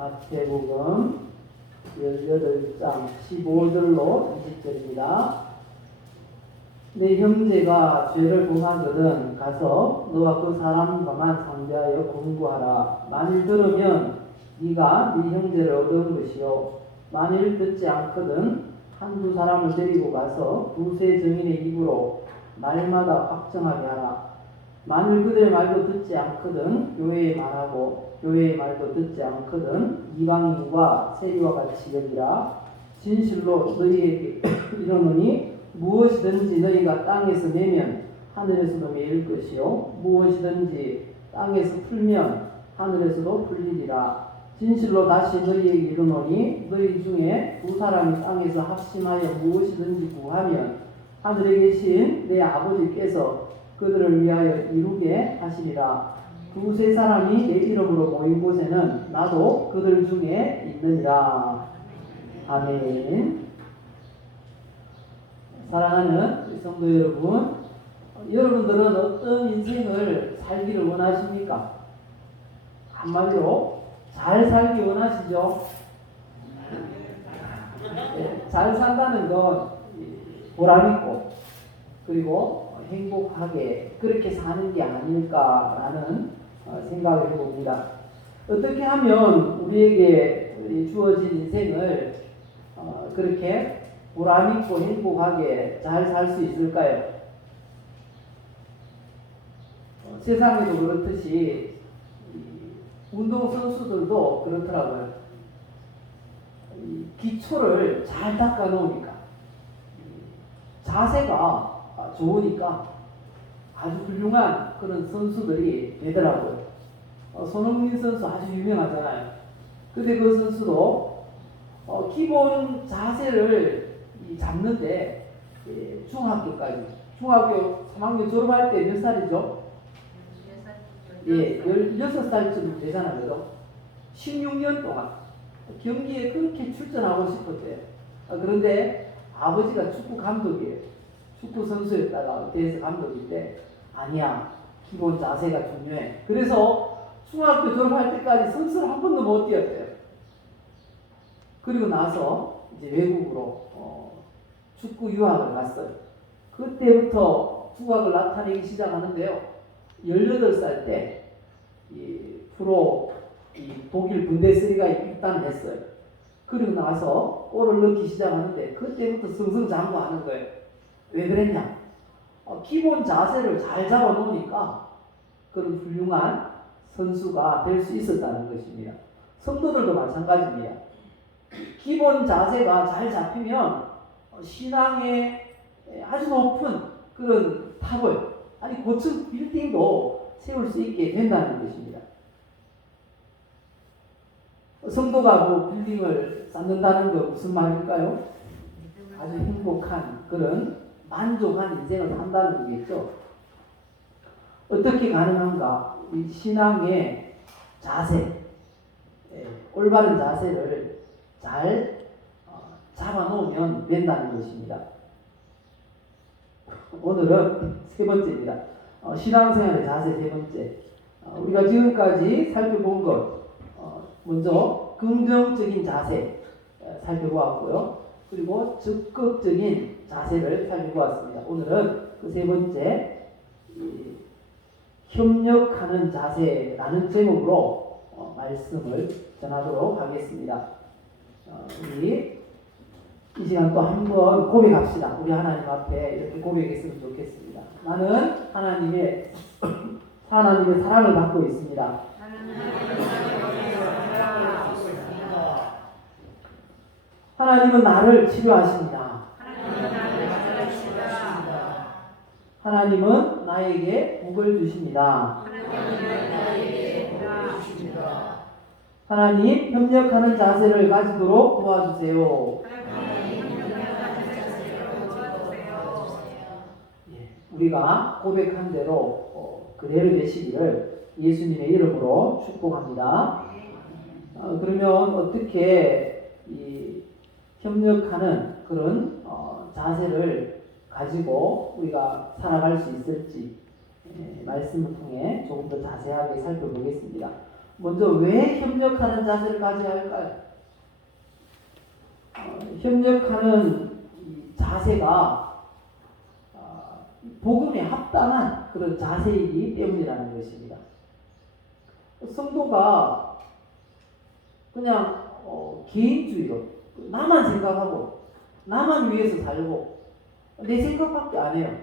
마태복음 18장 15절로 20절입니다. 내 형제가 죄를 범하거든 가서 너와 그 사람과만 상대하여 공부하라. 만일 들으면 네가 네 형제를 얻은 것이요, 만일 듣지 않거든 한두 사람을 데리고 가서 두세 증인의 입으로 말마다 확정하게 하라. 만일 그들의 말도 듣지 않거든 교회의 말하고 교회의 말도 듣지 않거든 이방인과 세리와 같이 여기라. 진실로 너희에게 이르노니 무엇이든지 너희가 땅에서 내면 하늘에서도 매일 것이요, 무엇이든지 땅에서 풀면 하늘에서도 풀리리라. 진실로 다시 너희에게 이르노니 너희 중에 두 사람이 땅에서 합심하여 무엇이든지 구하면 하늘에 계신 내 아버지께서 그들을 위하여 이루게 하시리라. 두세 사람이 내 이름으로 모인 곳에는 나도 그들 중에 있느니라. 아멘. 사랑하는 성도 여러분, 여러분들은 어떤 인생을 살기를 원하십니까? 한마디로 잘 살기 원하시죠? 네, 잘 산다는 건 보람있고 그리고 행복하게 그렇게 사는 게 아닐까라는 생각을 해봅니다. 어떻게 하면 우리에게 주어진 인생을 그렇게 보람있고 행복하게 잘 살 수 있을까요? 세상에도 그렇듯이 운동선수들도 그렇더라고요. 기초를 잘 닦아 놓으니까, 자세가 좋으니까 아주 훌륭한 그런 선수들이 되더라고요. 손흥민 선수 아주 유명하잖아요. 근데 그 선수도 기본 자세를 잡는데 중학교까지, 중학교 3학년 졸업할 때 몇 살이죠? 예, 16살쯤 되잖아요. 그죠? 16년 동안 경기에 그렇게 출전하고 싶었대요. 그런데 아버지가 축구 감독이에요. 축구 선수였다가 대해서 감독인데, 아니야, 기본 자세가 중요해. 그래서 중학교 졸업할 때까지 선수를 한 번도 못 뛰었대요. 그리고 나서 이제 외국으로 축구 유학을 갔어요. 그때부터 두각을 나타내기 시작하는데요. 18살 때 프로 독일 분데스리가에 입단했어요. 그리고 나서 골을 넣기 시작하는데 그때부터 승승장구하는 거예요. 왜 그랬냐? 기본 자세를 잘 잡아놓으니까 그런 훌륭한 선수가 될 수 있었다는 것입니다. 성도들도 마찬가지입니다. 기본 자세가 잘 잡히면 신앙의 아주 높은 그런 탑을, 아니 고층 빌딩도 세울 수 있게 된다는 것입니다. 성도가 그 빌딩을 쌓는다는 건 무슨 말일까요? 아주 행복한 그런 만족한 인생을 산다는 거겠죠. 어떻게 가능한가? 이 신앙의 자세, 올바른 자세를 잘 잡아놓으면 된다는 것입니다. 오늘은 세 번째입니다. 신앙생활의 자세 세 번째. 우리가 지금까지 살펴본 것, 먼저 긍정적인 자세 살펴보았고요. 그리고 적극적인 자세를 살펴보았습니다. 오늘은 그 세 번째, 협력하는 자세라는 제목으로 말씀을 전하도록 하겠습니다. 우리 이 시간 또 한번 고백합시다. 우리 하나님 앞에 이렇게 고백했으면 좋겠습니다. 나는 하나님의 사랑을 받고 있습니다. 하나님은 나를 치료하십니다. 하나님은 나에게 복을 주십니다. 하나님, 협력하는 자세를 가지도록 도와주세요. 우리가 고백한 대로 그대로 되시기를 예수님의 이름으로 축복합니다. 그러면 어떻게 이 협력하는 그런 자세를 가지고 우리가 살아갈 수 있을지 말씀을 통해 조금 더 자세하게 살펴보겠습니다. 먼저 왜 협력하는 자세를 가져야 할까요? 협력하는 이 자세가 복음에 합당한 그런 자세이기 때문이라는 것입니다. 성도가 그냥 개인주의로 나만 생각하고 나만 위해서 살고 내 생각밖에 안 해요.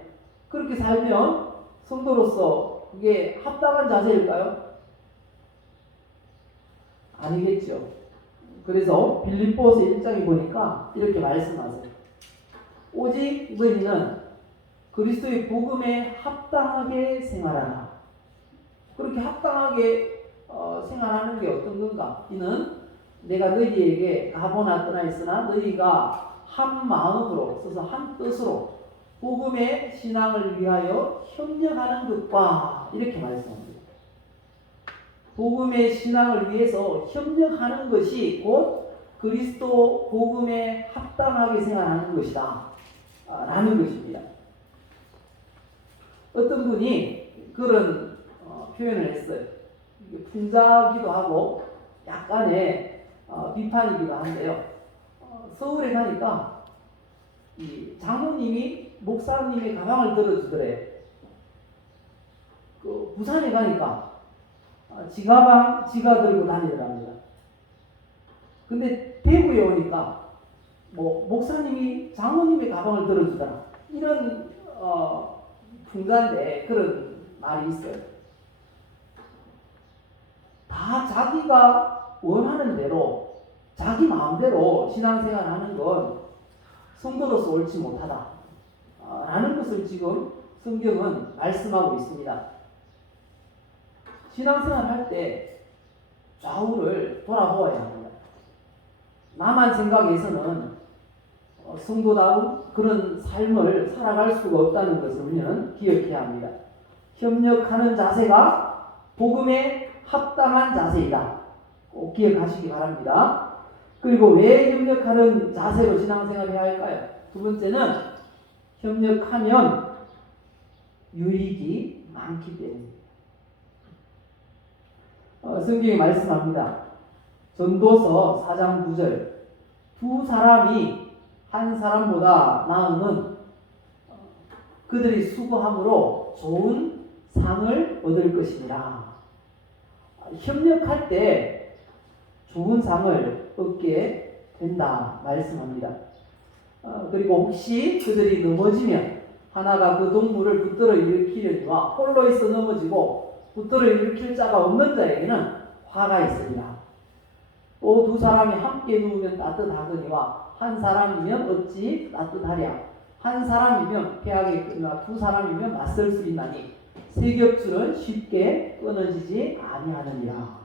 그렇게 살면 성도로서 그게 합당한 자세일까요? 아니겠죠. 그래서 빌립보서 1장에 보니까 이렇게 말씀하세요. 오직 너희는 그리스도의 복음에 합당하게 생활하라. 그렇게 합당하게 생활하는 게 어떤 건가? 이는 내가 너희에게 가보나 떠나 있으나 너희가 한 마음으로 써서 한 뜻으로 복음의 신앙을 위하여 협력하는 것과 이렇게 말씀합니다. 복음의 신앙을 위해서 협력하는 것이 곧 그리스도 복음에 합당하게 생활하는 것이다 라는 것입니다. 어떤 분이 그런 표현을 했어요. 풍자기도 하고 약간의 비판이기도 한데요. 서울에 가니까 이 장로님이 목사님의 가방을 들어주더래요. 그 부산에 가니까 지가 들고 다니더랍니다. 근데 대구에 오니까 목사님이 장로님의 가방을 들어주더라. 이런 풍자인데 그런 말이 있어요. 다 자기가 원하는 대로 자기 마음대로 신앙생활 하는 건 성도로서 옳지 못하다 라는 것을 지금 성경은 말씀하고 있습니다. 신앙생활 할 때 좌우를 돌아보아야 합니다. 나만 생각해서는 성도다운 그런 삶을 살아갈 수가 없다는 것을 우리는 기억해야 합니다. 협력하는 자세가 복음에 합당한 자세이다. 꼭 기억하시기 바랍니다. 그리고 왜 협력하는 자세로 신앙생활을 해야 할까요? 두 번째는 협력하면 유익이 많기 때문입니다. 성경이 말씀합니다. 전도서 4장 9절 두 사람이 한 사람보다 나으면 그들이 수고함으로 좋은 상을 얻을 것이니라. 협력할 때 좋은 상을 얻게 된다 말씀합니다. 그리고 혹시 그들이 넘어지면 하나가 그 동물을 붙들어 일으키려니와 홀로 있어 넘어지고 붙들어 일으킬 자가 없는 자에게는 화가 있으리라. 또 두 사람이 함께 누우면 따뜻하거니와 한 사람이면 어찌 따뜻하랴. 한 사람이면 패하겠거니와 두 사람이면 맞설 수 있나니 세 겹줄은 쉽게 끊어지지 아니하느니라.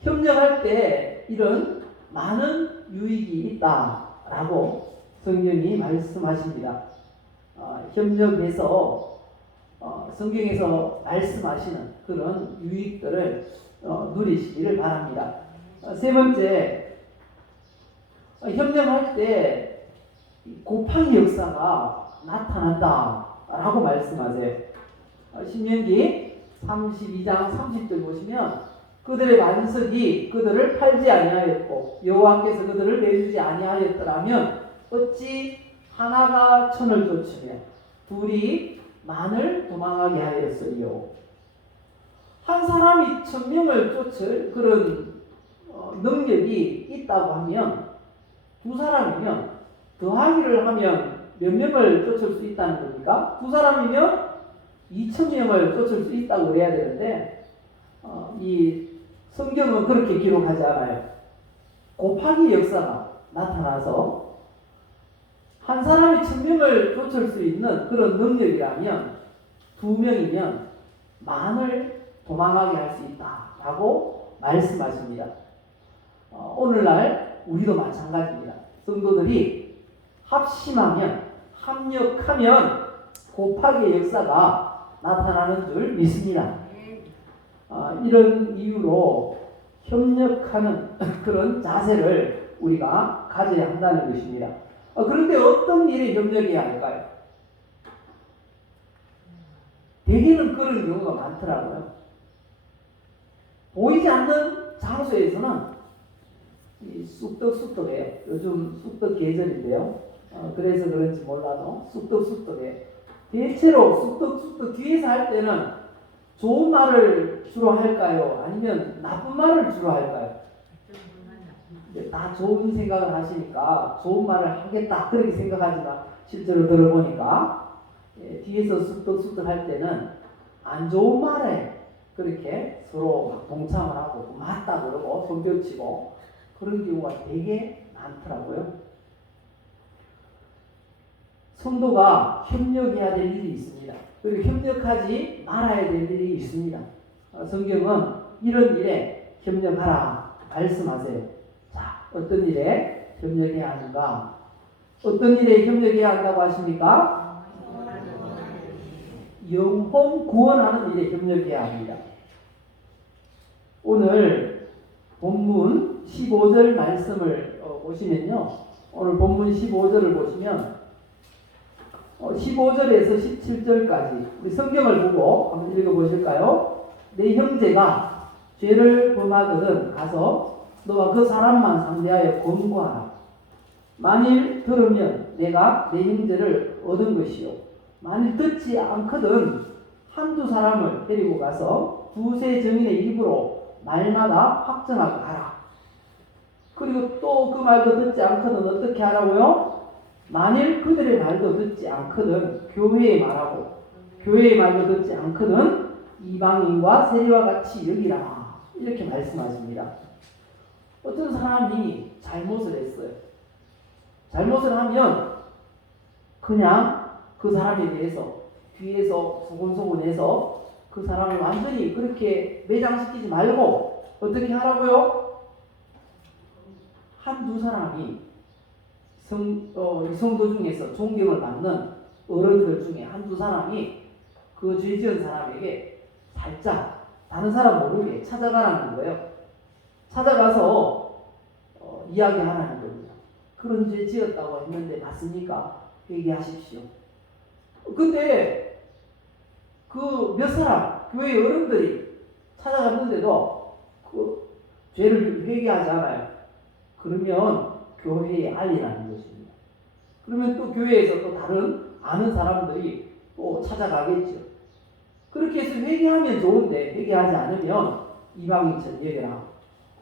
협력할 때 이런 많은 유익이 있다라고 성경이 말씀하십니다. 협력해서 성경에서 말씀하시는 그런 유익들을 누리시기를 바랍니다. 세 번째, 협력할 때 곱하기 역사가 나타난다라고 말씀하세요. 신명기 32장 30절 보시면 그들의 반석이 그들을 팔지 아니하였고 여호와께서 그들을 내주지 아니하였더라면 어찌 하나가 천을 쫓으며 둘이 만을 도망하게 하였으리요. 한 사람이 1000명을 쫓을 그런 능력이 있다고 하면 두 사람이면 더하기를 하면 몇 명을 쫓을 수 있다는 겁니까? 두 사람이면 2000명을 쫓을 수 있다고 그래야 되는데 이 성경은 그렇게 기록하지 않아요. 곱하기 역사가 나타나서 한 사람이 1000명을 쫓을 수 있는 그런 능력이라면 2명이면 만을 도망하게 할 수 있다라고 말씀하십니다. 오늘날 우리도 마찬가지입니다. 성도들이 합심하면 합력하면 곱하기의 역사가 나타나는 줄 믿습니다. 이런 이유로 협력하는 그런 자세를 우리가 가져야 한다는 것입니다. 그런데 어떤 일에 협력해야 할까요? 대개는 그런 경우가 많더라고요. 보이지 않는 장소에서는 이 쑥덕쑥덕해요. 요즘 쑥덕 계절인데요. 그래서 그런지 몰라도 쑥덕쑥덕해요. 대체로 쑥덕쑥덕 뒤에서 할 때는 좋은 말을 주로 할까요? 아니면 나쁜 말을 주로 할까요? 다 좋은 생각을 하시니까 좋은 말을 하겠다 그렇게 생각하지만 실제로 들어보니까 뒤에서 쑥덕쑥덕 할 때는 안 좋은 말에 그렇게 서로 막 동참을 하고 맞다 그러고 손뼉치고 그런 경우가 되게 많더라고요. 성도가 협력해야 될 일이 있습니다. 그리고 협력하지 말아야 될 일이 있습니다. 성경은 이런 일에 협력하라 말씀하세요. 자, 어떤 일에 협력해야 하는가? 어떤 일에 협력해야 한다고 하십니까? 영혼 구원하는 일에 협력해야 합니다. 오늘 본문 15절 말씀을 보시면요. 오늘 본문 15절을 보시면 15절에서 17절까지 우리 성경을 보고 한번 읽어보실까요? 내 형제가 죄를 범하거든 가서 너와 그 사람만 상대하여 권고하라. 만일 들으면 내가 내 형제를 얻은 것이요 만일 듣지 않거든 한두 사람을 데리고 가서 두세 증인의 입으로 말마다 확정하게 하라. 그리고 또 그 말도 듣지 않거든 어떻게 하라고요? 만일 그들의 말도 듣지 않거든 교회의 말하고 교회의 말도 듣지 않거든 이방인과 세리와 같이 여기라. 이렇게 말씀하십니다. 어떤 사람이 잘못을 했어요. 잘못을 하면 그냥 그 사람에 대해서 뒤에서 소곤소곤해서 그 사람을 완전히 그렇게 매장시키지 말고 어떻게 하라고요? 한두 사람이 성도 중에서 존경을 받는 어른들 중에 한두 사람이 그 죄 지은 사람에게 살짝 다른 사람 모르게 찾아가라는 거예요. 찾아가서 이야기하라는 겁니다. 그런 죄 지었다고 했는데 맞습니까? 회개하십시오. 근데 그 몇 사람 교회 어른들이 찾아갔는데도 그 죄를 회개하지 않아요. 그러면 교회에 알리라는 것입니다. 그러면 또 교회에서 또 다른 아는 사람들이 또 찾아가겠죠. 그렇게 해서 회개하면 좋은데 회개하지 않으면 이방인처럼 여겨라.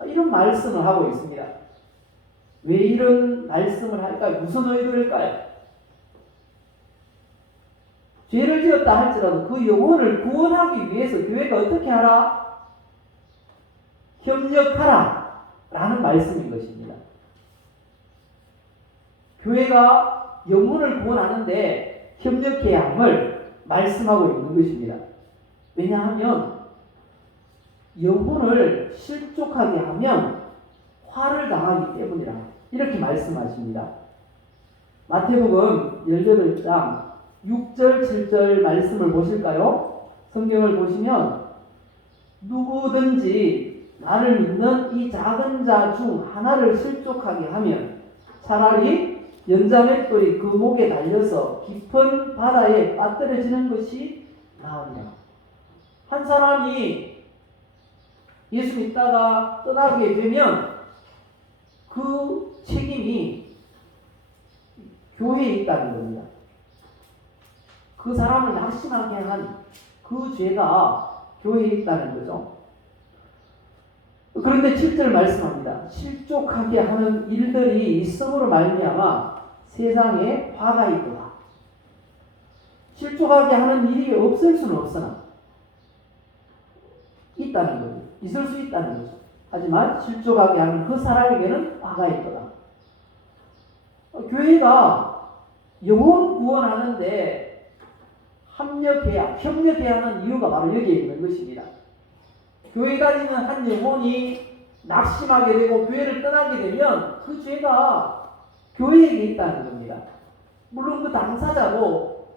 이런 말씀을 하고 있습니다. 왜 이런 말씀을 할까요? 무슨 의도일까요? 죄를 지었다 할지라도 그 영혼을 구원하기 위해서 교회가 어떻게 하라? 협력하라 라는 말씀인 것입니다. 교회가 영혼을 구원하는데 협력해야 함을 말씀하고 있는 것입니다. 왜냐하면 영혼을 실족하게 하면 화를 당하기 때문이라 이렇게 말씀하십니다. 마태복음 18장 6절 7절 말씀을 보실까요? 성경을 보시면 누구든지 나를 믿는 이 작은 자 중 하나를 실족하게 하면 차라리 연자맷돌이 그 목에 달려서 깊은 바다에 빠뜨려지는 것이 나으리라. 한 사람이 예수 믿다가 떠나게 되면 그 책임이 교회에 있다는 겁니다. 그 사람을 낙심하게 한 그 죄가 교회에 있다는 거죠. 그런데 7절 말씀합니다. 실족하게 하는 일들이 있음으로 말미암아 세상에 화가 있도다. 실족하게 하는 일이 없을 수는 없으나 있다는 거죠. 있을 수 있다는 거죠. 하지만 실족하게 하는 그 사람에게는 화가 있도다. 교회가 영혼 구원하는데 협력해야 하는 이유가 바로 여기에 있는 것입니다. 교회 다니는 한 영혼이 낙심하게 되고 교회를 떠나게 되면 그 죄가 교회에게 있다는 겁니다. 물론 그 당사자도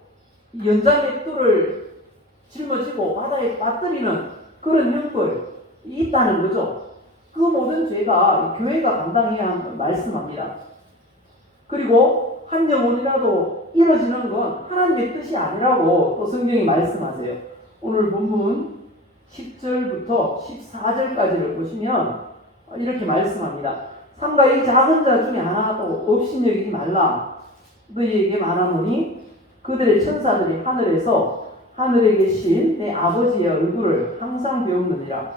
연자맷돌을 짊어지고 바다에 빠뜨리는 그런 형벌이 있다는 거죠. 그 모든 죄가 교회가 감당해야 한다고 말씀합니다. 그리고 한 영혼이라도 이루어지는 건 하나님의 뜻이 아니라고 또 성경이 말씀하세요. 오늘 본문 10절부터 14절까지를 보시면 이렇게 말씀합니다. 삼가 이 작은 자 중에 하나도 업신여기지 말라. 너희에게 말하노니 그들의 천사들이 하늘에서 하늘에 계신 내 아버지의 얼굴을 항상 배우느니라.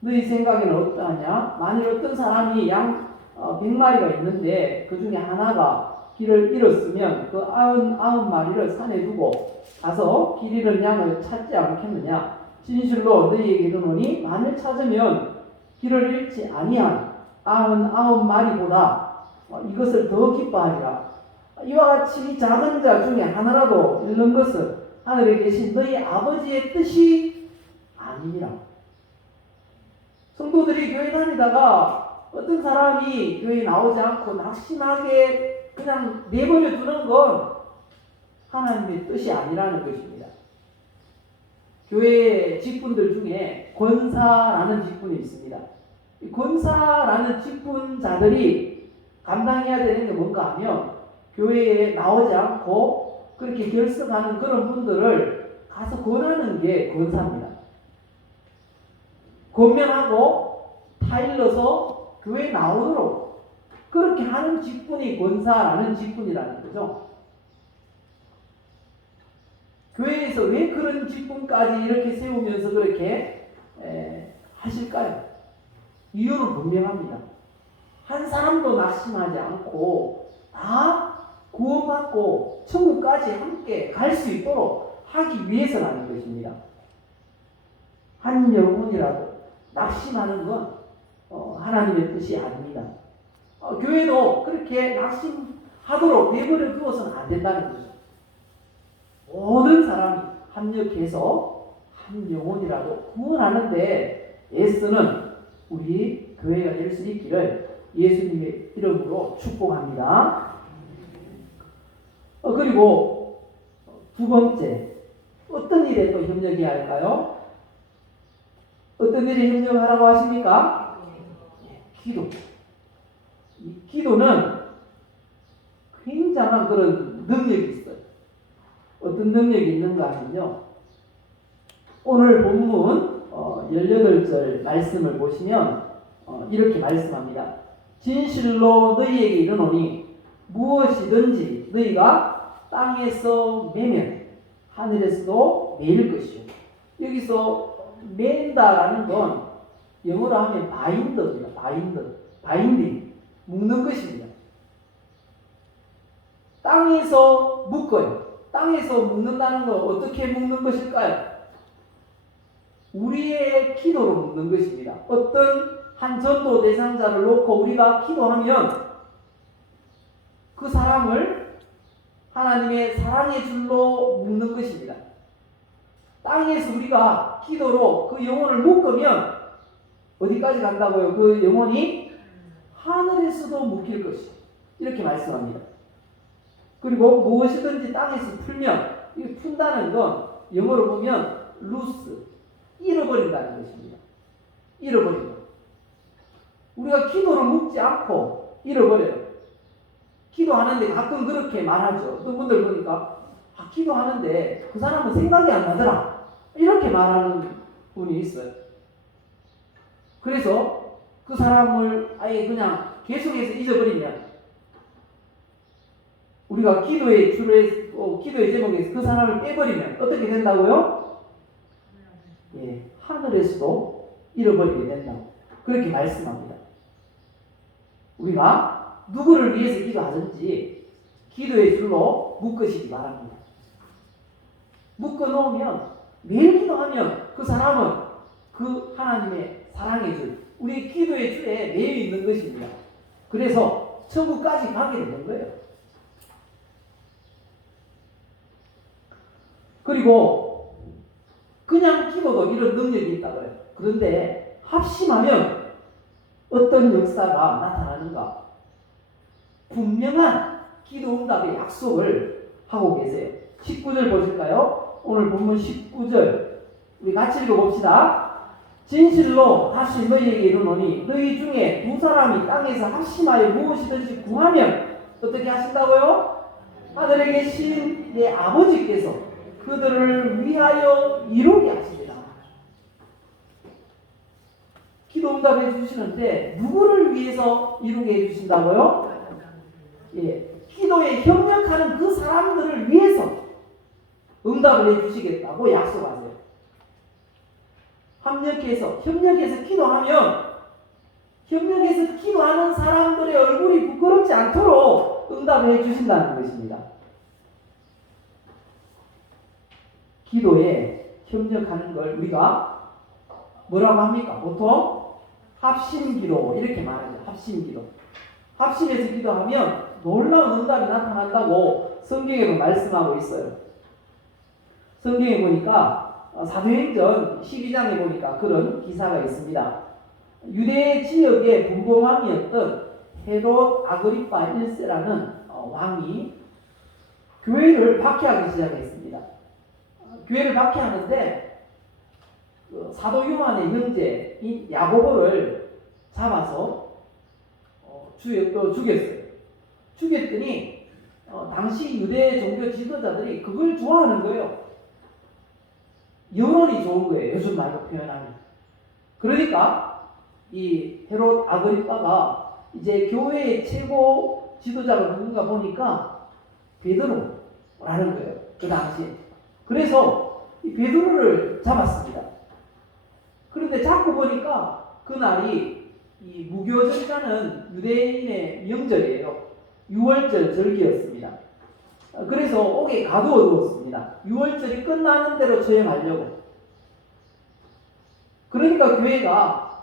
너희 생각에는 어떠하냐? 만일 어떤 사람이 양 100마리가 있는데 그 중에 하나가 길을 잃었으면 그 99마리를 산에 두고 가서 길 잃은 양을 찾지 않겠느냐? 진실로 너희에게 이르노니 만일 찾으면 길을 잃지 아니한 99마리보다 이것을 더 기뻐하리라. 이와 같이 이 작은 자 중에 하나라도 잃는 것은 하늘에 계신 너희 아버지의 뜻이 아니니라. 성도들이 교회 다니다가 어떤 사람이 교회에 나오지 않고 낙심하게 그냥 내버려 두는 건 하나님의 뜻이 아니라는 것입니다. 교회 직분들 중에 권사라는 직분이 있습니다. 이 권사라는 직분자들이 감당해야 되는 게 뭔가 하면 교회에 나오지 않고 그렇게 결석하는 그런 분들을 가서 권하는 게 권사입니다. 권면하고 타일러서 교회에 나오도록 그렇게 하는 직분이 권사라는 직분이라는 거죠. 교회에서 왜 그런 직분까지 이렇게 세우면서 그렇게 하실까요? 이유는 분명합니다. 한 사람도 낙심하지 않고 다 구원받고 천국까지 함께 갈 수 있도록 하기 위해서라는 것입니다. 한 영혼이라도 낙심하는 건 하나님의 뜻이 아닙니다. 교회도 그렇게 낙심하도록 내버려 두어서는 안 된다는 거죠. 모든 사람이 합력해서 한 영혼이라도 구원하는데 애쓰는 우리 교회가 될 수 있기를 예수님의 이름으로 축복합니다. 그리고 두 번째, 어떤 일에 또 협력해야 할까요? 어떤 일에 협력하라고 하십니까? 기도. 이 기도는 굉장한 그런 능력이 있어요. 어떤 능력이 있는가 하면요. 오늘 본문 18절 말씀을 보시면 이렇게 말씀합니다. 진실로 너희에게 이르노니 무엇이든지 너희가 땅에서 매면 하늘에서도 매일 것이요. 여기서 맨다라는 건 영어로 하면 바인더입니다. 바인딩, 묶는 것입니다. 땅에서 묶어요. 땅에서 묶는다는 건 어떻게 묶는 것일까요? 우리의 기도로 묶는 것입니다. 어떤 한 전도 대상자를 놓고 우리가 기도하면 그 사람을 하나님의 사랑의 줄로 묶는 것입니다. 땅에서 우리가 기도로 그 영혼을 묶으면 어디까지 간다고요? 그 영혼이 하늘에서도 묶일 것이요. 이렇게 말씀합니다. 그리고 무엇이든지 땅에서 풀면, 이 푼다는 건 영어로 보면 lose, 잃어버린다는 것입니다. 잃어버린다. 우리가 기도를 묶지 않고 잃어버려요. 기도하는데 가끔 그렇게 말하죠. 어떤 분들 보니까 기도하는데 그 사람은 생각이 안 나더라. 이렇게 말하는 분이 있어요. 그래서 그 사람을 아예 그냥 계속해서 잊어버리면 우리가 기도의 제목에서 그 사람을 빼버리면 어떻게 된다고요? 하늘에서도 잃어버리게 된다. 그렇게 말씀합니다. 우리가 누구를 위해서 기도하든지 기도의 줄로 묶으시기 바랍니다. 묶어놓으면 매일 기도하면 그 사람은 그 하나님의 사랑의 줄, 우리의 기도의 줄에 매여 있는 것입니다. 그래서 천국까지 가게 되는 거예요. 그리고 그냥 기도도 이런 능력이 있다고요. 그런데 합심하면 어떤 역사가 나타나는가? 분명한 기도 응답의 약속을 하고 계세요. 19절 보실까요? 오늘 본문 19절 우리 같이 읽어봅시다. 진실로 다시 너희에게 이르노니 너희 중에 두 사람이 땅에서 합심하여 무엇이든지 구하면 어떻게 하신다고요? 하늘에 계신 내 아버지께서 그들을 위하여 이루게 하시리라. 기도 응답해 주시는데 누구를 위해서 이루게 해 주신다고요? 예, 기도에 협력하는 그 사람들을 위해서 응답을 해 주시겠다고 약속하세요. 협력해서 기도하면 협력해서 기도하는 사람들의 얼굴이 부끄럽지 않도록 응답을 해 주신다는 것입니다. 기도에 협력하는 걸 우리가 뭐라고 합니까? 보통 합심기도 이렇게 말하죠. 합심기도. 합심해서 기도하면 놀라운 응답이 나타난다고 성경에도 말씀하고 있어요. 성경에 보니까 사도행전 12장에 보니까 그런 기사가 있습니다. 유대 지역의 분봉왕이었던 헤롯 아그리파 1세라는 왕이 교회를 박해하기 시작했습니다. 교회를 박해하는데 사도 요한의 형제인 야고보를 잡아서 죽였어요. 죽였더니 당시 유대 종교 지도자들이 그걸 좋아하는 거예요. 여론이 좋은 거예요. 요즘 말로 표현하면. 그러니까 이 헤롯 아그리파가 이제 교회의 최고 지도자가 누군가 보니까 베드로라는 거예요. 그 당시에. 그래서 이 베드로를 잡았습니다. 그런데 자꾸 보니까 그날이 이 무교절이라는 유대인의 명절이에요. 6월절 절기였습니다. 그래서 옥에 가두어 두었습니다. 6월절이 끝나는 대로 처형하려고. 그러니까 교회가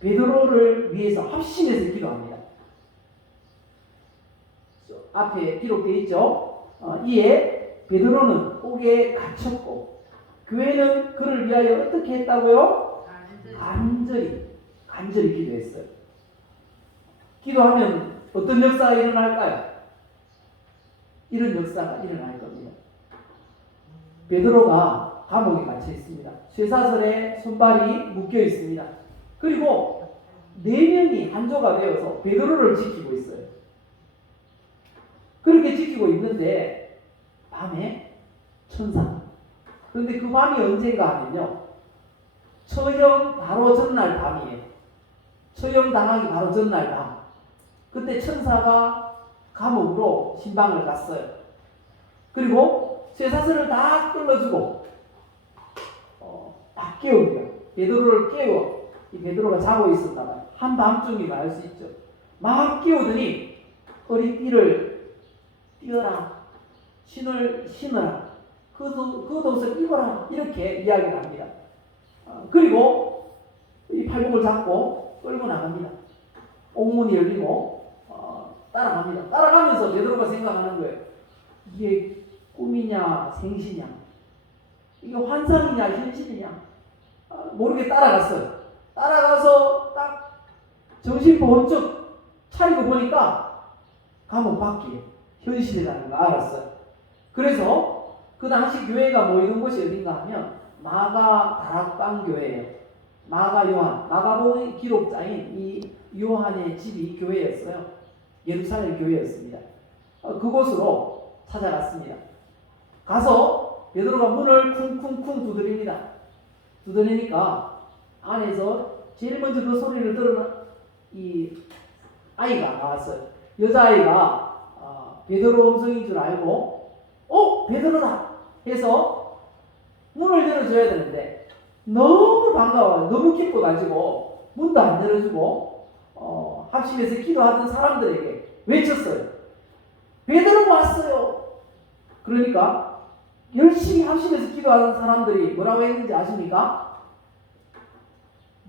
베드로를 위해서 합심해서 기도합니다. 앞에 기록되어 있죠. 이에 베드로는 옥에 갇혔고 교회는 그를 위하여 어떻게 했다고요? 간절히 기도했어요. 기도하면 어떤 역사가 일어날까요? 이런 역사가 일어날 겁니다. 베드로가 감옥에 갇혀 있습니다. 쇠사슬에 손발이 묶여 있습니다. 그리고 4명이 한조가 되어서 베드로를 지키고 있어요. 그렇게 지키고 있는데 밤에 천사. 그런데 그 밤이 언젠가 하면요. 처형 바로 전날 밤이에요. 처형 당하기 바로 전날 밤. 그때 천사가 감옥으로 신방을 갔어요. 그리고 쇠사슬을 다 끌어주고 딱 깨웁니다. 베드로를 깨워. 이 베드로가 자고 있었다가 한밤중이면 알 수 있죠. 막 깨우더니 허리띠를 띄어라. 신을 신어라. 겉옷을 입어라. 이렇게 이야기를 합니다. 그리고 이 팔복을 잡고 끌고 나갑니다. 옥문이 열리고 따라갑니다. 따라가면서 베드로가 생각하는 거예요. 이게 꿈이냐 생시냐, 이게 환상이냐 현실이냐 모르게 따라갔어요. 따라가서 딱 정신 번쩍 차리고 보니까 감옥 밖에 현실이라는 걸 알았어요. 그래서 그 당시 교회가 모이는 곳이 어딘가 하면 마가 다락방 교회예요. 마가 요한, 마가복음 기록자인 이 요한의 집이 교회였어요. 예루살렘 교회였습니다. 그곳으로 찾아갔습니다. 가서 베드로가 문을 쿵쿵쿵 두드립니다. 두드리니까 안에서 제일 먼저 그 소리를 들은 이 아이가 나왔어요. 여자아이가 베드로 음성인 줄 알고 베드로다 해서 문을 열어줘야 되는데 너무 반가워요. 너무 기뻐가지고 문도 안 열어주고 합심해서 기도하던 사람들에게 외쳤어요. 베드로가 왔어요. 그러니까 열심히 합심해서 기도하던 사람들이 뭐라고 했는지 아십니까?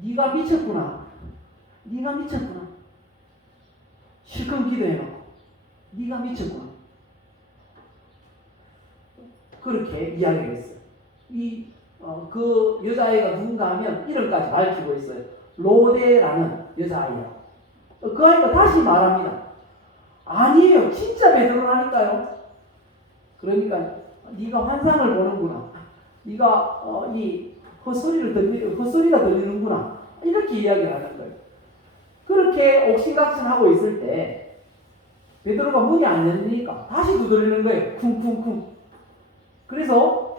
네가 미쳤구나. 네가 미쳤구나. 실컷 기도해놓고 네가 미쳤구나. 그렇게 이야기를 했어요. 그 여자아이가 누군가 하면 이름까지 밝히고 있어요. 로데라는 여자아이야. 그 아이가 다시 말합니다. 아니에요. 진짜 베드로라니까요. 그러니까 네가 환상을 보는구나. 네가 이 헛소리가 들리는구나. 이렇게 이야기를 하는 거예요. 그렇게 옥신각신하고 있을 때 베드로가 문이 안 열리니까 다시 두드리는 거예요. 쿵쿵쿵. 그래서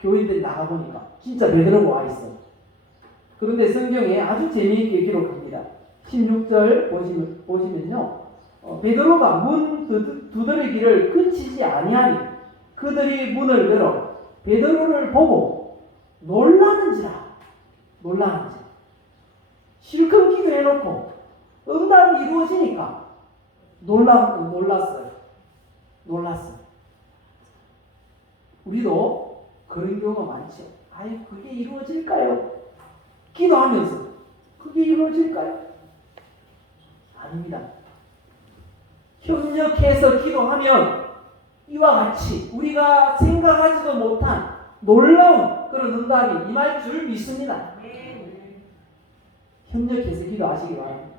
교인들이 나가보니까 진짜 베드로가 와 있어. 그런데 성경에 아주 재미있게 기록합니다. 16절 보시면요. 베드로가 문 두드리기를 그치지 아니하니 그들이 문을 열어 베드로를 보고 놀라는지라. 실컷 기도해놓고 응답이 이루어지니까 놀랐어요. 우리도 그런 경우가 많죠. 아유, 그게 이루어질까요? 기도하면서 그게 이루어질까요? 아닙니다. 협력해서 기도하면 이와 같이 우리가 생각하지도 못한 놀라운 그런 응답이 임할 줄 믿습니다. 협력해서 기도하시기 바랍니다.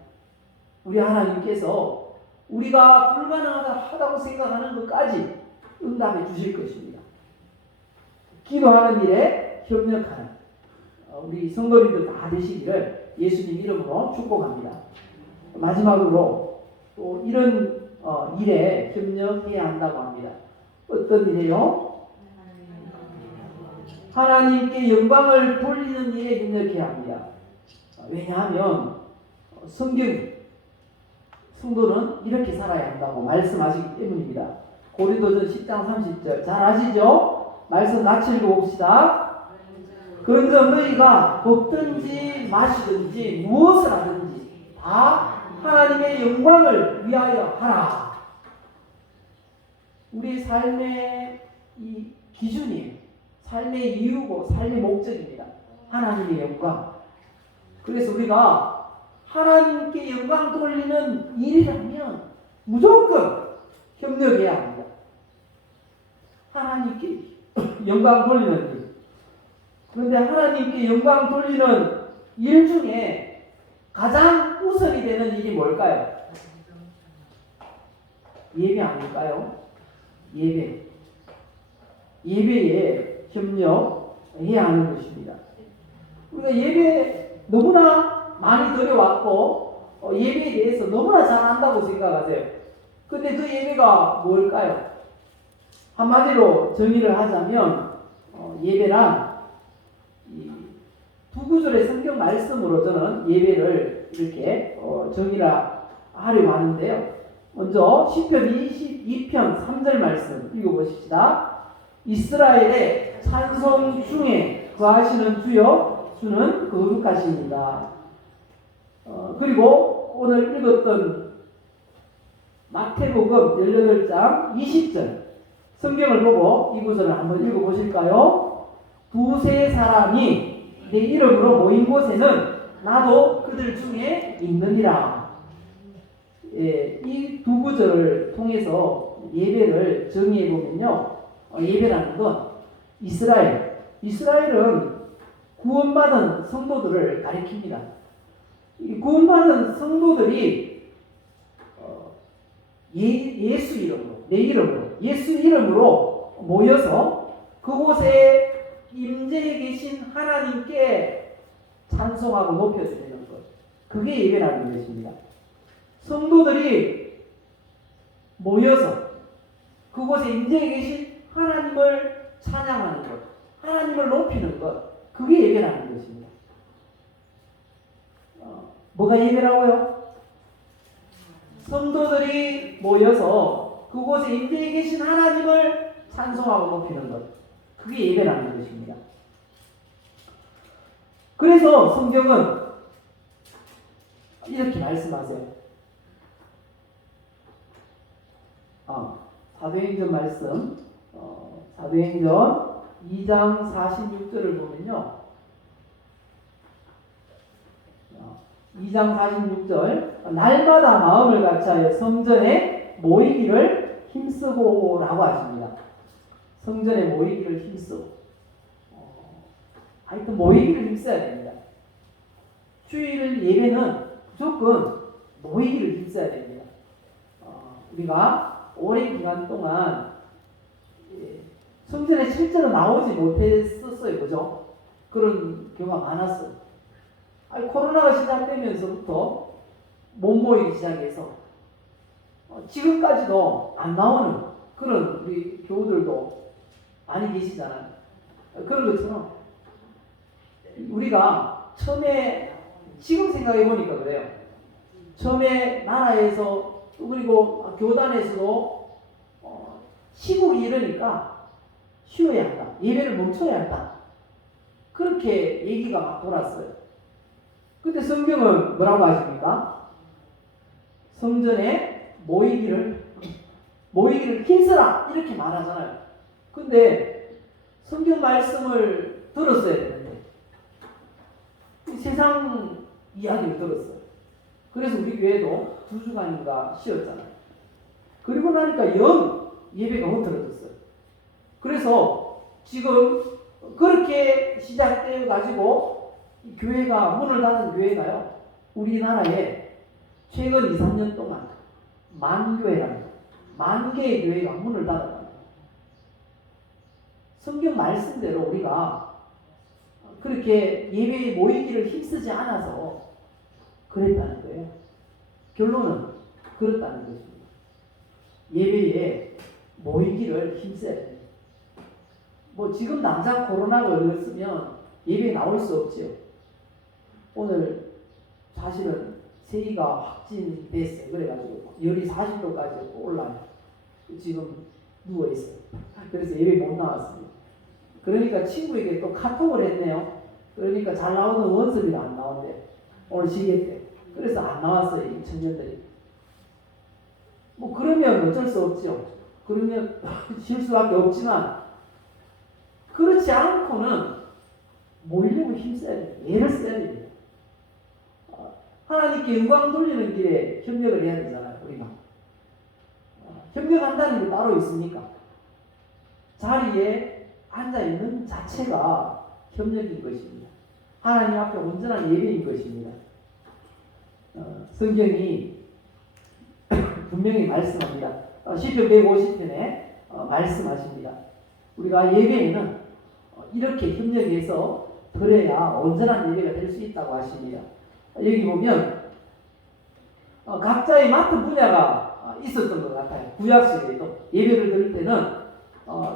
우리 하나님께서 우리가 불가능하다고 생각하는 것까지 응답해 주실 것입니다. 기도하는 일에 협력하는 우리 성도님들 다 되시기를 예수님 이름으로 축복합니다. 마지막으로 또 이런 일에 협력해야 한다고 합니다. 어떤 일이에요? 하나님께 영광을 돌리는 일에 협력해야 합니다. 왜냐하면 성도는 이렇게 살아야 한다고 말씀하시기 때문입니다. 고린도전 10장 30절 잘 아시죠? 말씀 같이 읽어봅시다. 그런즉 너희가 먹든지 마시든지 무엇을 하든지 다 하나님의 영광을 위하여 하라. 우리 삶의 이 기준이 삶의 이유고 삶의 목적입니다. 하나님의 영광. 그래서 우리가 하나님께 영광 돌리는 일이라면 무조건 협력해야 합니다. 하나님께 영광 돌리는 일. 그런데 하나님께 영광 돌리는 일 중에 가장 우선이 되는 일이 뭘까요? 예배 아닐까요? 예배에 협력해야 하는 것입니다. 우리가 예배 너무나 많이 드려왔고 예배에 대해서 너무나 잘 안다고 생각하세요. 근데 그 예배가 뭘까요? 한마디로 정의를 하자면 예배란 이 두 구절의 성경 말씀으로 저는 예배를 이렇게 정의를 하려고 하는데요. 먼저 시편 22편 3절 말씀 읽어보십시다. 이스라엘의 찬송 중에 거하시는 주여 주는 거룩하십니다. 그리고 오늘 읽었던 마태복음 18장 20절 성경을 보고 이 구절을 한번 읽어보실까요? 두세 사람이 내 이름으로 모인 곳에는 나도 그들 중에 있느니라. 이 두 구절을 통해서 예배를 정의해 보면요. 예배라는 건 이스라엘은 구원받은 성도들을 가리킵니다. 이 구원받은 성도들이 예수 이름으로, 내 이름으로, 예수 이름으로 모여서 그곳에 임재해 계신 하나님께 찬송하고 높여드리는 것. 그게 예배라는 것입니다. 성도들이 모여서 그곳에 임재해 계신 하나님을 찬양하는 것, 하나님을 높이는 것. 그게 예배라는 것입니다. 뭐가 예배라고요? 성도들이 모여서 그곳에 임재해 계신 하나님을 찬송하고 높이는 것. 그게 예배라는 것입니다. 그래서 성경은 이렇게 말씀하세요. 사도행전 말씀, 사도행전 2장 46절을 보면요. 2장 46절 날마다 마음을 같이하여 성전에 모이기를 힘쓰고라고 하십니다. 성전에 모이기를 힘쓰고 하여튼 모이기를 힘써야 됩니다. 주일 예배는 무조건 모이기를 힘써야 됩니다. 우리가 오랜 기간 동안 성전에 실제로 나오지 못했었어요. 그죠? 그런 경우가 많았어요. 코로나가 시작되면서부터 못 모이기 시작해서 지금까지도 안 나오는 그런 우리 교우들도 많이 계시잖아요. 그런 것처럼 우리가 처음에 지금 생각해 보니까 그래요. 처음에 나라에서 그리고 교단에서도 시국이 이러니까 쉬어야 한다. 예배를 멈춰야 한다. 그렇게 얘기가 막 돌았어요. 근데 성경은 뭐라고 하십니까? 성전에 모이기를 힘쓰라 이렇게 말하잖아요. 근데 성경 말씀을 들었어야 되는데 세상 이야기를 들었어요. 그래서 우리 교회도 2주간인가 쉬었잖아요. 그리고 나니까 영 예배가 흐트러졌어요. 그래서 지금 그렇게 시작되어 가지고 교회가 문을 닫은 교회가요, 우리나라에 최근 2, 3년 동안 만교회랍니다. 만 개의 교회가 문을 닫았답니다. 성경 말씀대로 우리가 그렇게 예배에 모이기를 힘쓰지 않아서 그랬다는 거예요. 결론은 그렇다는 것입니다. 예배에 모이기를 힘써야 됩니다. 뭐 지금 당장 코로나가 걸렸으면 예배에 나올 수 없지요. 오늘 사실은 세기가 확진됐어요. 그래가지고 열이 40도까지 올라요. 지금 누워있어요. 그래서 예배 못 나왔습니다. 그러니까 친구에게 또 카톡을 했네요. 그러니까 잘 나오는 원섭이가 안 나온대. 오늘 시계 때. 그래서 안 나왔어요. 이 청년들이. 뭐 그러면 어쩔 수 없죠. 그러면 쉴 수밖에 없지만 그렇지 않고는 모이려고 힘써야 돼요. 애를 써야 됩니다. 하나님께 영광 돌리는 길에 협력을 해야 되잖아요. 우리가. 협력한다는 게 따로 있습니까? 자리에 앉아있는 자체가 협력인 것입니다. 하나님 앞에 온전한 예배인 것입니다. 성경이 분명히 말씀합니다. 시편 150편에 말씀하십니다. 우리가 예배에는 이렇게 협력해서 드려야 온전한 예배가 될 수 있다고 하십니다. 여기 보면 각자의 맡은 분야가 있었던 것 같아요. 구약시대에도 예배를 드릴 때는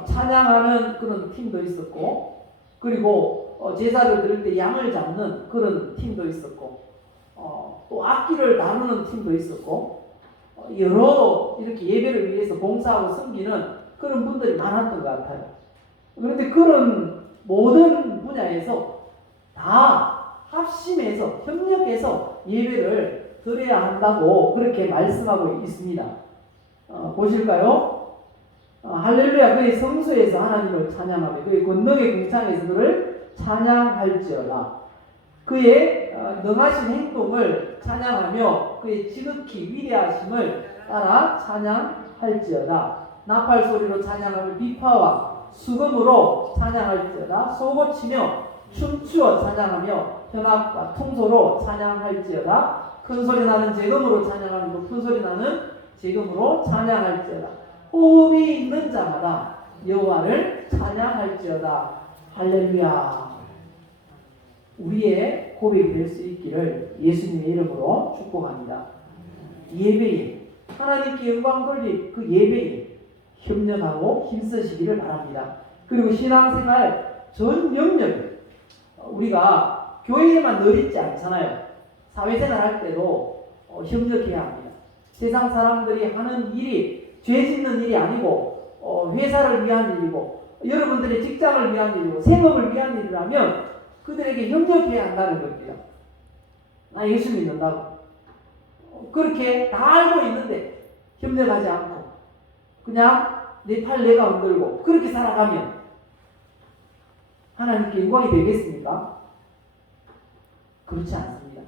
찬양하는 그런 팀도 있었고, 그리고 제사를 드릴 때 양을 잡는 그런 팀도 있었고, 또 악기를 다루는 팀도 있었고, 여러 이렇게 예배를 위해서 봉사하고 섬기는 그런 분들이 많았던 것 같아요. 그런데 그런 모든 분야에서 다 합심해서 협력해서 예배를 드려야 한다고 그렇게 말씀하고 있습니다. 보실까요? 할렐루야, 그의 성소에서 하나님을 찬양하며 그의 권능의 궁창에서 그를 찬양할지어다. 그의 능하신 행동을 찬양하며 그의 지극히 위대하심을 따라 찬양할지어다. 나팔 소리로 찬양하며 비파와 수금으로 찬양할지어다. 소고치며 춤추어 찬양하며 현악과 통소로 찬양할지어다. 큰 소리 나는 제금으로 찬양하며 높은 소리 나는 제금으로 찬양할지어다. 호흡이 있는 자마다 여호와를 찬양할지어다. 할렐루야. 우리의 고백이 될 수 있기를 예수님의 이름으로 축복합니다. 예배에 하나님께 영광 돌릴 그 예배에 협력하고 힘쓰시기를 바랍니다. 그리고 신앙생활 전 영역을 우리가 교회에만 늘 있지 않잖아요. 사회생활 할 때도 협력해야 합니다. 세상 사람들이 하는 일이 죄 짓는 일이 아니고 회사를 위한 일이고 여러분들의 직장을 위한 일이고 생업을 위한 일이라면 그들에게 협력해야 한다는 겁니다. 나 예수 믿는다고 그렇게 다 알고 있는데 협력하지 않고 그냥 내 팔 내가 흔들고 그렇게 살아가면 하나님께 영광이 되겠습니까? 그렇지 않습니다.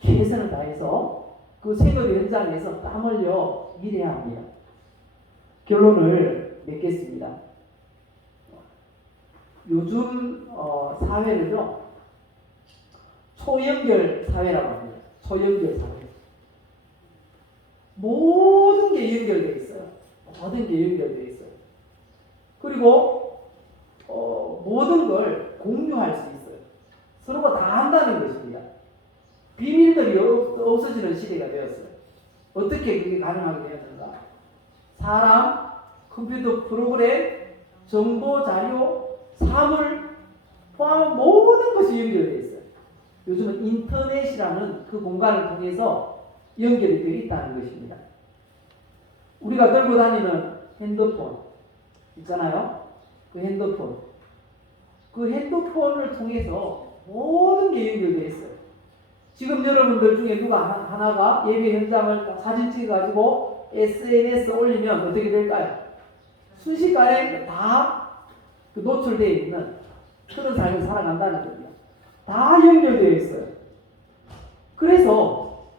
최선을 다해서 그 생업의 현장에서 땀 흘려 일해야 합니다. 결론을 맺겠습니다. 요즘 사회를요 초연결 사회라고 합니다. 초연결 사회. 모든 게 연결되어 있어요. 모든 게 연결되어 있어요. 그리고 모든 걸 공유할 수 있어요. 서로가 다 한다는 것입니다. 비밀들이 없어지는 시대가 되었어요. 어떻게 그게 가능하게 되었는가? 사람, 컴퓨터 프로그램, 정보, 자료, 사물 포함한 모든 것이 연결되어 있어요. 요즘은 인터넷이라는 그 공간을 통해서 연결이 되어 있다는 것입니다. 우리가 들고 다니는 핸드폰 있잖아요. 그 핸드폰을 통해서 모든 게 연결되어 있어요. 지금 여러분들 중에 누가 하나가 예배 현장을 사진 찍어가지고 SNS에 올리면 어떻게 될까요? 순식간에 다 노출되어 있는 그런 삶을 살아간다는 겁니다. 다 연결되어 있어요. 그래서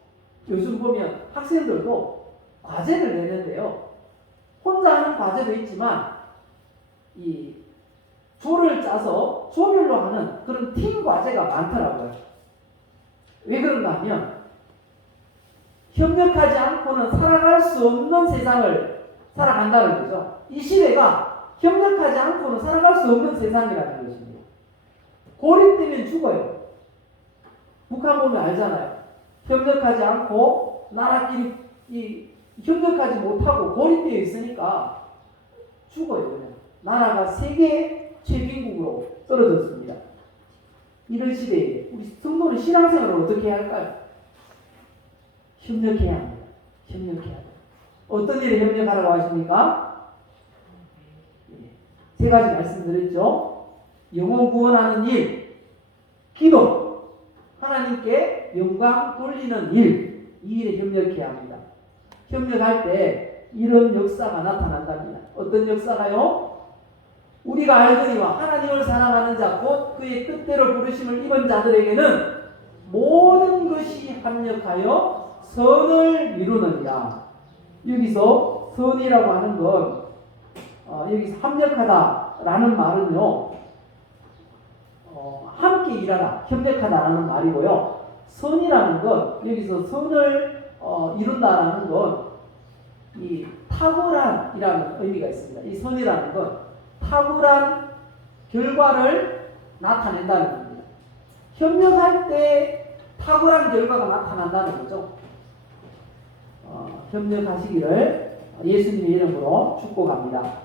요즘 보면 학생들도 과제를 내는데요. 혼자 하는 과제도 있지만 이 조를 짜서 조별로 하는 그런 팀 과제가 많더라고요. 왜 그런가 하면 협력하지 않고는 살아갈 수 없는 세상을 살아간다는 거죠. 이 시대가 협력하지 않고는 살아갈 수 없는 세상이라는 것입니다. 고립되면 죽어요. 북한 보면 알잖아요. 협력하지 않고 나라끼리 협력하지 못하고 고립되어 있으니까 죽어요. 그냥. 나라가 세계 최빈국으로 떨어졌습니다. 이런 시대에 우리 성도는 신앙생활을 어떻게 해야 할까요? 협력해야 합니다. 협력해야 합니다. 어떤 일에 협력하라고 하십니까? 세 가지 말씀드렸죠. 영혼 구원하는 일, 기도, 하나님께 영광 돌리는 일, 이 일에 협력해야 합니다. 협력할 때 이런 역사가 나타난답니다. 어떤 역사가요? 우리가 알거니와 하나님을 사랑하는 자 곧 그의 뜻대로 부르심을 입은 자들에게는 모든 것이 합력하여 선을 이루느니라. 여기서 선이라고 하는 건 여기서 합력하다라는 말은요, 함께 일하다, 협력하다라는 말이고요. 선이라는 건 여기서 선을 이룬다라는 건 이 탁월한이라는 의미가 있습니다. 이 선이라는 건 탁월한 결과를 나타낸다는 겁니다. 협력할 때 탁월한 결과가 나타난다는 거죠. 협력하시기를 예수님의 이름으로 축복합니다.